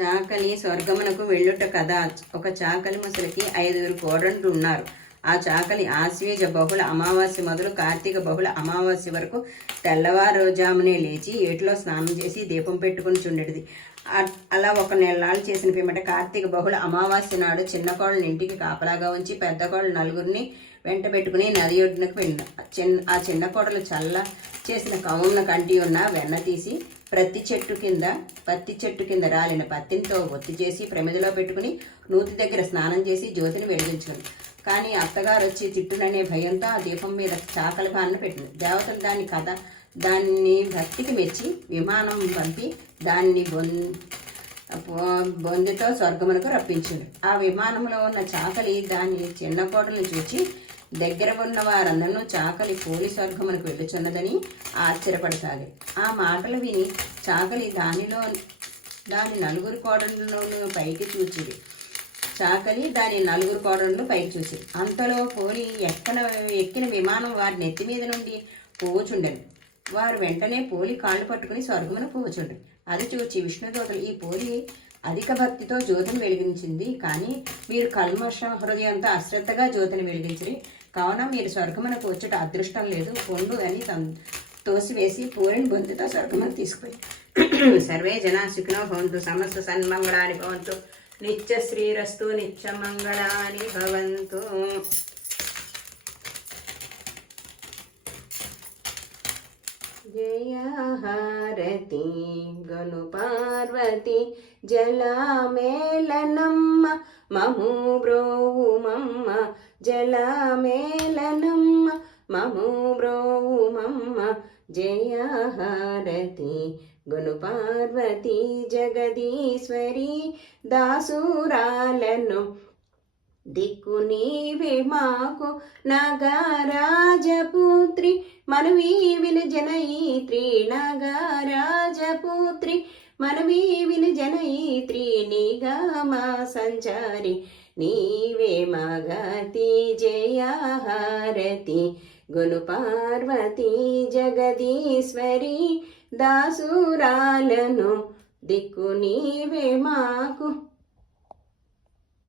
చాకలి స్వర్గమునకు వెళ్ళుట కథ. ఒక చాకలి ముసలికి 5 కోడళ్ళు ఉన్నారు. ఆ చాకలి ఆశ్వేజ బహుళ అమావాస్య మొదలు కార్తీక బహుళ అమావాస్య వరకు తెల్లవారుజామునే లేచి ఏటిలో స్నానం చేసి దీపం పెట్టుకుని చుండెడిది. అలా ఒక నెలలు చేసిన పిమ్మట కార్తీక బహుళ అమావాస్య నాడు చిన్న కోళ్ళని ఇంటికి కాపలాగా ఉంచి పెద్ద కోళ్ళు 4 వెంట పెట్టుకుని నది ఒడ్డునకు వెళ్ళిన. ఆ చిన్న కోడలు చల్ల చేసిన కౌన్న కంటి ఉన్న వెన్న తీసి పత్తి చెట్టు కింద రాలిన పత్తితో ఒత్తి చేసి ప్రమిదలో పెట్టుకుని నూతి దగ్గర స్నానం చేసి జ్యోతిని వెలిగించుకుంది. కానీ అత్తగారు వచ్చి తిట్టుననే భయంతో ఆ దీపం మీద చాకలి పాలన పెట్టింది. దేవతలు దాన్ని భక్తికి మెచ్చి విమానం పంపి దాన్ని బొందితో స్వర్గమునకు రప్పించింది. ఆ విమానంలో ఉన్న చాకలి దాని చిన్న కోటలను చూచి దగ్గర ఉన్న వారందరూ చాకలి పోలి స్వర్గమునకు వెళ్ళుచున్నదని ఆశ్చర్యపడసాగి. ఆ మాటలు విని చాకలి దాని 4 కోడళ్ళను పైకి చూచింది. అంతలో పోలి ఎక్కిన విమానం వారి నెత్తి మీద నుండి పోవుచుండెను. వారు వెంటనే పోలి కాళ్ళు పట్టుకుని స్వర్గమును పోవుచుండెను. అది చూచి విష్ణుదూతలు, ఈ పోలి అధిక భక్తితో జ్యోతిని వెలిగించింది, కానీ మీరు కల్మష హృదయంతో అశ్రద్ధగా జ్యోతిని వెలిగించరి, కావున మీరు స్వర్గమునకు వచ్చుట అదృష్టం లేదు, పొండు అని తోసివేసి పోలిని బొంతితో స్వర్గమును తీసుకుపోయి. సర్వే జనా సుఖినో భవంతు, సమస్త సన్మంగళాని భవంతు, నిత్య శ్రీరస్తు, నిత్య మంగళాని భవంతు. జయ హారతి గను పార్వతి జలమేళనమ్మ మము బ్రోవుమమ్మ, జలమేళనమ్మ మము బ్రోవుమమ్మ. జయ హారతి గను పార్వతి జగదీశ్వరి దాసురాలను దిక్కు నీవే మాకు, నగరాజపుత్రి మనవి విను జనయిత్రి, నగరాజపుత్రి మనవి విను జనయిత్రి, నిగమ సంచారి నీవే మగతి. జయ హారతి గును పార్వతి జగదీశ్వరి దాసురాలను దిక్కు నీవే మాకు.